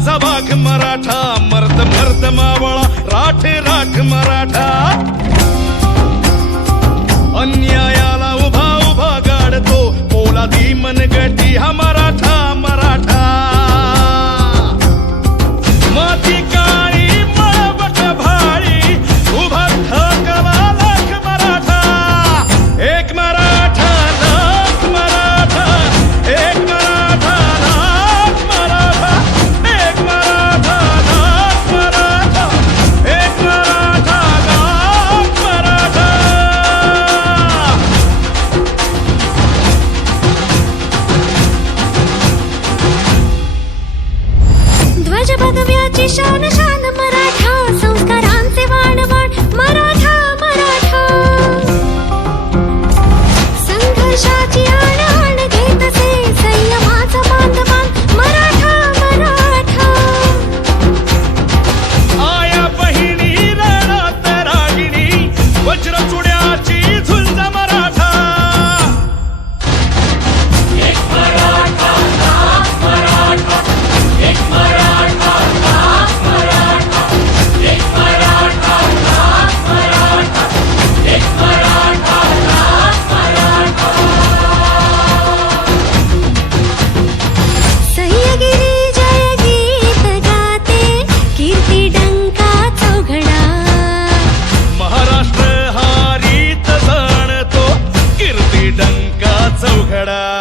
माझा वाघ मराठा, मर्द मर्द मावळा, राठ राठ मराठा. अन्यायाला उभा उभा गाडतो, पोलादी मनगटी हा मराठा मराठा. माती काळी मळवट भाळी, उभा ठाकवा लाख मराठा. एक मराठा लाख मराठा, एक मराठा लाख मराठा, एक मराठा लाख मराठा, एक मराठा लाख मराठा. ध्वज भगव्याची शान शान मराठा, संस्कारांचे वाण वाण मराठा मराठा. संघर्षाची आण आण घेत असे, संयमाचा बांधवान मराठा मराठा. आया बहिणी रणात रागिणी, वज्रचुड्याची झुंज मराठा. एक मराठा लाख मराठा, एक मराठा लाख मराठा, एक मराठा लाख मराठा, एक मराठा लाख मराठा. सह्यगिरी जय गीत गाते, कीर्ती डंका चौघडा. महाराष्ट्र हारीत जाणतो, कीर्ती डंका चौघडा.